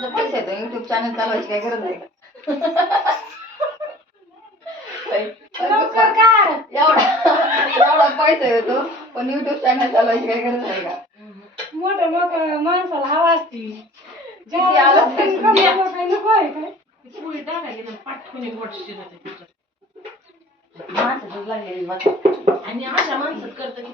चॅनलचा पैसा येतो, युट्यूब चॅनल चालवायची काय गरज आहे का? एवढा पैसा येतो पण युट्यूब चॅनल चालवायची काय गरज आहे का? मोठं मोठं माणसाला हवा असती आणि अशा माणसात करतं की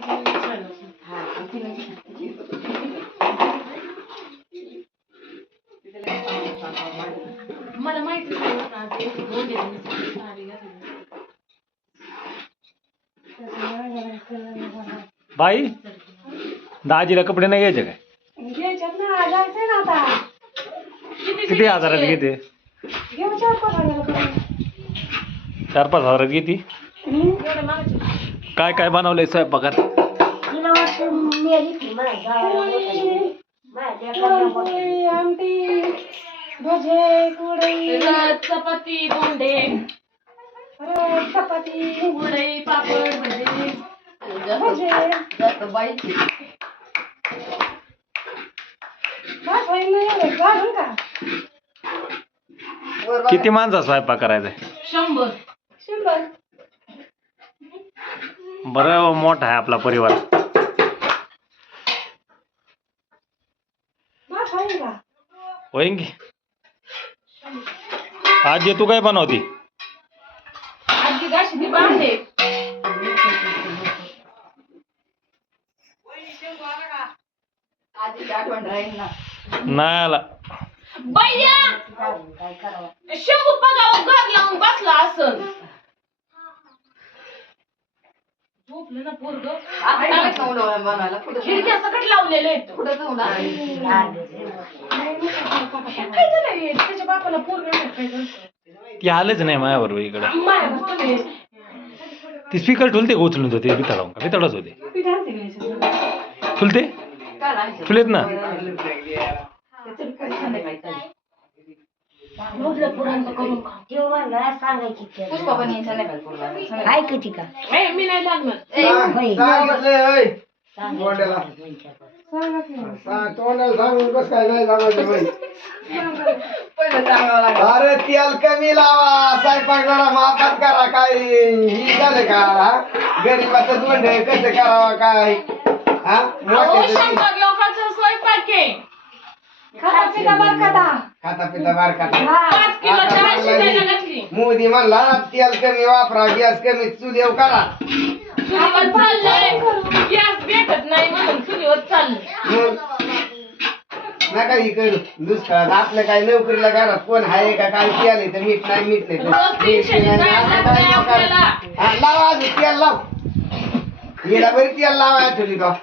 मला माहिती बाई दाजीला कपडे नाही घ्यायचे काय? घ्यायच्यात ना, जायचंय ना आता. किती हजारात घेते? घेऊ 4-5 हजार. 4-5 हजारात घेते. काय काय बनवलंय स्वयंपाकात? आमटी, भजे, कुरडई, चपाती, बोंडे, चपाती, कुरडई, पापड, भजे, जास्त बाईची किती माणसा स्वयंपाक करायचा? 100. बरं मोठा आहे आपला परिवार. होईन की. आजी तू काय बनवती? आजी गाशी बांधे. आजीची आठवण राहील ना. नाही आला. भैया शंभू बघावं घर लावून बसला असं झोपलं ना पोरग. बनवायला खिडक्या सकट लावलेले आहेत. कुठं जाऊ ना काय झालंय त्याच्या बापाला पोरग ती आलंच नाही माझ्याबरोबर इकडं. माया ती स्पीकर ठुलते का उचलून होते? बिताडावून का? बिताडच होते. ठुलते? ठुलेत ना. पुष्पा पण यायचं नाही का? ऐकती का? मी नाही लागणार. तोंडाला सांगून बस काय नाही सांगायचं बाई. पहिलं सांगावं लागलं. अरे तेल कमी लावा, स्वयंपाक जरा मापात करा. काय ही झालं का? गरीबाचं दोंड कसं करावा काय? हा मोठे 100 लोकांचा स्वयंपाक आहे. खाता पिता बरकता. खाता पिता बारकाता. 5 किलो चहा शिजायला घातली. मोदी म्हणला तेल कमी वापरा, गॅस कमी चुलीव करा. चुलीवर चाललंय, गॅस भेटत नाही म्हणून चुलीवर चाललंय. नका ही करू दुष्काळात. आपलं काय नोकरीला घरात कोण आहे का? काय केलंय तर मीठ नाही मीठ नाही रोज 300 जायला लागतंय आपल्याला. हा, लावा अजून तेल लाव. हिला बरी तेल लावा ठेवली का?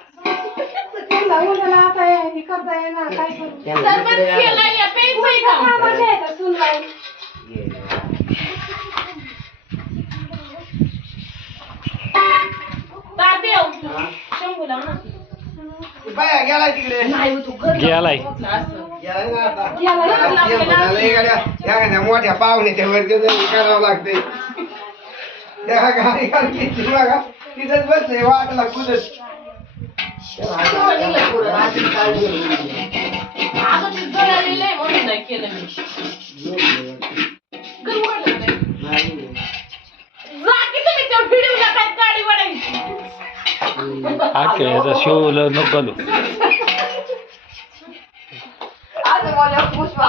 आता हे करता येणार काय करू? सरबत केलंय या प्यायचंय का? मजा येतं सुनबाई. तात्या शंभूला ना. बाया गेलाय तिकडे. नाही तू घर गेलाय. असं गेलाय ना आता. गेलाय. एखाद्या मोठ्या पाहुण्याच्या वर करावं लागतंय. त्या गाडी किती बघा तिथंच बसले वाटला कुदत. अगं ते जळालेलं आहे म्हणून नाही केलं मी. घर उघडलं का नाही? जा की तुम्ही त्या व्हिडिओला काय गाडी वाढायची. याचा शो नको घालू. असं बोलल्या पुष्पा.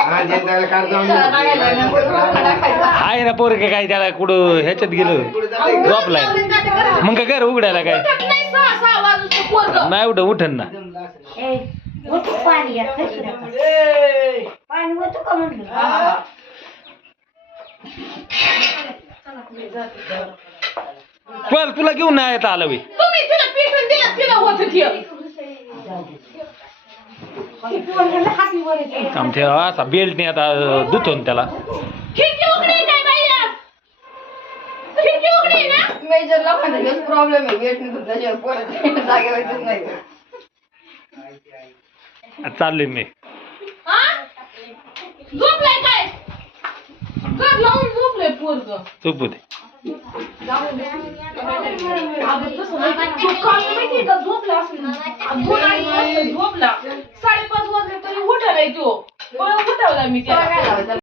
हा जनताला कार जाऊन आहे ना पोरगे काय त्याला कुठं ह्याच्यात गेलं झोपलाय. मग काय घर उघडायला काय उठत नाही 6 वाजता पोरगं. नाही उठन ना. पाणी होतं का म्हणलं? पण तुला घेऊन नाही येता आलं बी. तुम्ही तिला पिठून दिलं तिला होत ते. आमच्या असा बेल्टने आता दुथून त्याला. खिडकी उघडी आहे काय बाई? खिडकी उघडी आहे ना? मेजर लोकांचा जास्त प्रॉब्लेम आहे. वेट नाही त्याच्यावर परत जागेवर येतच नाही. चाललोय मी. हा? झोपलाय काय? घर लावून झोपलंय पोरगं. चुप होते. अगं तसं नाही. तो काल माहितीये का झोपला असेल. 2-2 वाजता झोपला. झालाय तो पळून उठवला मी काय त्याला लावायचं